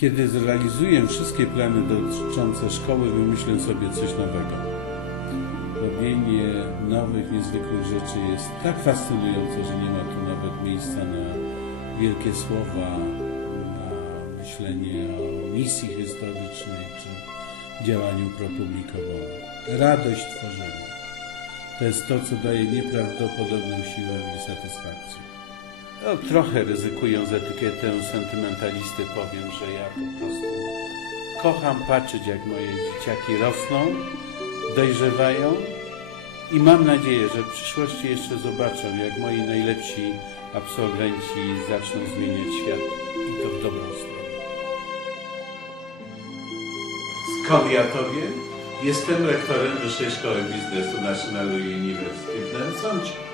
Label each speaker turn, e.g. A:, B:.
A: Kiedy zrealizuję wszystkie plany dotyczące szkoły, wymyślę sobie coś nowego. Robienie nowych, niezwykłych rzeczy jest tak fascynujące, że nie ma tu nawet miejsca na wielkie słowa, na myślenie o misji historycznej czy działaniu propublikowym. Radość tworzenia. To jest to, co daje nieprawdopodobną siłę i satysfakcję. No, trochę ryzykując etykietę sentymentalisty, powiem, że ja po prostu kocham patrzeć, jak moje dzieciaki rosną, dojrzewają i mam nadzieję, że w przyszłości jeszcze zobaczą, jak moi najlepsi absolwenci zaczną zmieniać świat i to w dobrą stronę. To wiem? Jestem rektorem Wyższej Szkoły Biznesu National University w Nelsoncie.